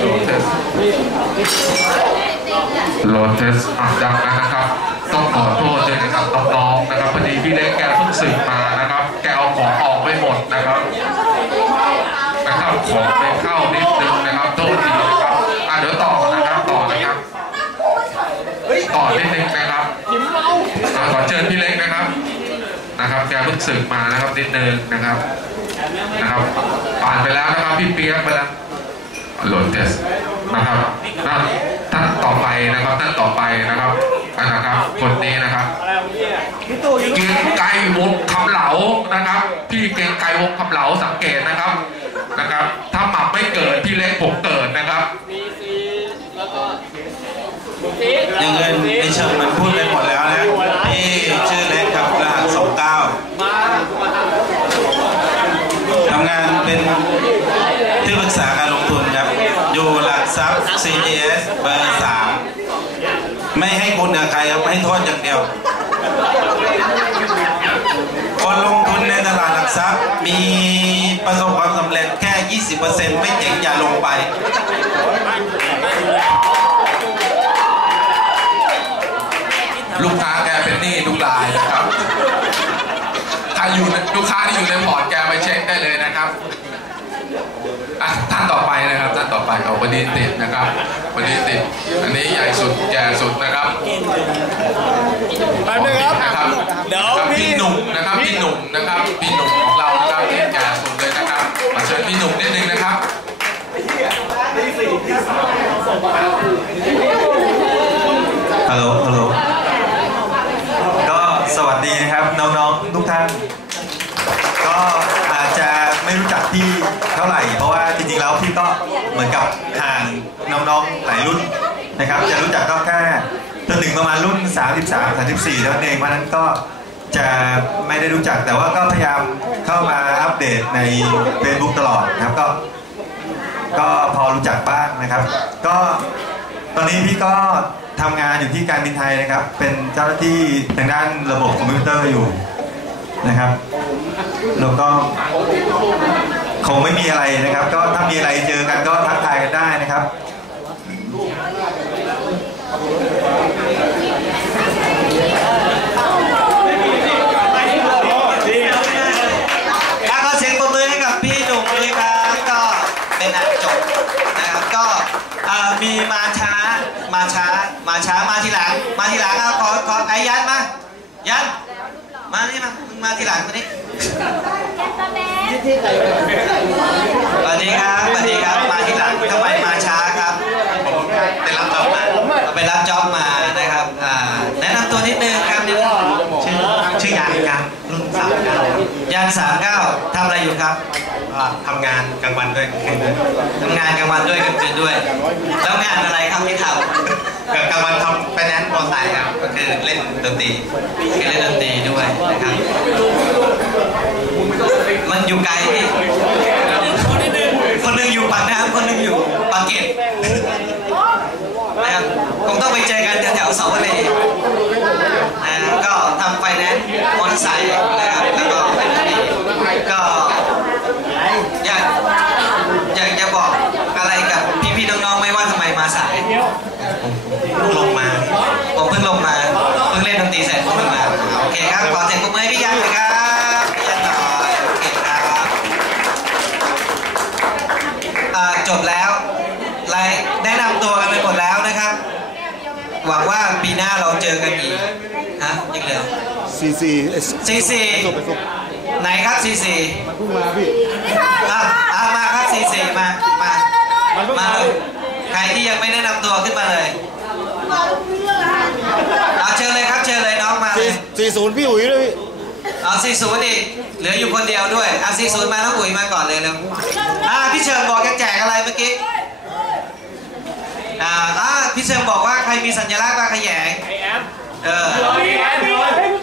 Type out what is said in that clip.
โลเทสโลเทสอะดังนั้นนะครับ ต้องขอโทษด้วยนะครับน้องๆนะครับพอดีพี่เล็กแกเพิ่งสึกมานะครับ แกเอาของออกไม่หมดนะครับนะครับของไปเข้านิดนึงนะครับโทษทีนะครับอะเดี๋ยวต่อนะครับต่อนะครับต่อนิดนึงนะครับอะขอเชิญพี่เล็กนะครับนะครับแกเพิ่งสึกมานะครับนิดนึงนะครับนะครับผ่านไปแล้วนะครับพี่เปียกไปแล้ว โหลดเทสนะครับท่านท่านต่อไปนะครับท่านต่อไปนะครับนะครับ คนนี้นะครับเกียงไกรวงคำเหลานะครับพี่เกียงไกรวงคำเหลาสังเกตนะครับนะครับ ถ้าหมักไม่เกิดพี่เล็กผมเกิดนะครับย่างเงินในเชิงมันพูดไปหมดแล้วนะพี่ชื่อเล็กครับรหัสสองเก้าทำงานเป็นที่ปรึกษาการลงทุนครับ อยู่ห CGS เบอร์สามไม่ให้คุณกับใครครับให้โทษอย่างเดียว คนลงทุนในตลาดหลักทรัพย์มีประสบความสำเร็จแค่ 20%ไม่เจ๋งอย่าลงไปลูกค้าแกเป็นหนี้ทุกรายนะครับ ถ้าอยู่ลูกค้าที่อยู่ในพอร์ตแกไปเช็คได้เลยนะครับ ไปเอาวันนี้ติดนะครับวันนี้ติดอันนี้ใหญ่สุดแก่สุดนะครับแป๊บนึงครับนะครับเดี๋ยวครับพี่พี่หนุ่มนะครับพี่หนุ่มนะครับพี่หนุ่มของเรานะครับที่แก่สุดเลยนะครับมาเชิญพี่หนุ่มนิดนึงนะครับฮัลโหลฮัลโหลก็สวัสดีนะครับน้องๆทุกท่าน ก็อาจจะไม่รู้จักพี่เท่าไหร่ เพราะว่าจริงๆแล้วพี่ก็เหมือนกับห่างน้องๆหลายรุ่นนะครับ จะรู้จักก็แค่จนถึงประมาณรุ่น 33 34เท่านั้นเองเพราะนั้นก็จะไม่ได้รู้จักแต่ว่าก็พยายามเข้ามาอัปเดตใน Facebook ตลอดนะครับก็ ก็พอรู้จักบ้างนะครับ ก็ตอนนี้พี่ก็ทำงานอยู่ที่การบินไทยนะครับ เป็นเจ้าหน้าที่ทางด้านระบบคอมพิวเตอร์อยู่นะครับ แล้วก็ คงไม่มีอะไรนะครับ ก็ถ้ามีอะไรเจอกันก็ทักทายกันได้นะครับแล้วก็เสียงปรบมือให้กับพี่หนุ่มด้วยก็เป็นอันจบนะครับก็มีมาช้า มาช้า มาช้า มาทีหลัง มาทีหลังเอาขอขอไอ้ยันมา ยัน มานี่มา มึงมาทีหลังมานี่ สวัสดีครับ สวัสดีครับ มาทีหลังทำไมมาช้าครับเป็นรับจ็อบมาไปรับจ็อบมานะครับ อ่า แนะนำตัวนิดนึงครับนิดนึงชื่อชื่อยานครับ รุ่นสามเก้ายันสามเก้าทำอะไรอยู่ครับก็ทำงานกลางวันด้วยกลางคืนด้วยทำงานกลางวันด้วยกลางคืนด้วย แล้วงานอะไรครับที่ทกลางวันทำไปแนนซ์มอไซค์ครับ ก็คือเล่นดนตรีำคือเล่นดนตรีด้วยนะครับมัน อยู่ไกลพี่คนหนึงอยู่ปากน้ำคนหนึงอยู่ปากเกร็ดนะครับคงต้องไปเจอกันแถวๆเสาวรีนะก็ทำไฟแนนซ์มอเตอร์ไซค์นะครับแล้วก็เป็นดนตรีก็อยากอยากจะบอกอะไรกับพี่ๆน้องๆไม่ว่าทำไมมาสายลงมา แนะนำตัวกันไปหมดแล้วนะครับ หวังว่าปีหน้าเราเจอกันอีกฮะยังเหลือ ซีซีซีซีไหนครับซีซีมันเพิ่งมาพี่ อะอะมาครับซีซีมามามาเลย ใครที่ยังไม่แนะนำตัวขึ้นมาเลยเอาเชิญเลยครับเชิญเลยน้องมาเลยสี่ศูนย์พี่อุ๋ยด้วยพี่ เอาซีศูนย์อีกเหลืออยู่คนเดียวด้วยเอาซีศูนย์มาน้องอุ๋ยมาก่อนเลยเร็วอ่าพี่เชิญบอกจะแจกอะไรเมื่อกี้ อ่าอ่าพี่เชิญบอกว่าใครมีสัญลักษณ์ปลาขยงเอออ่า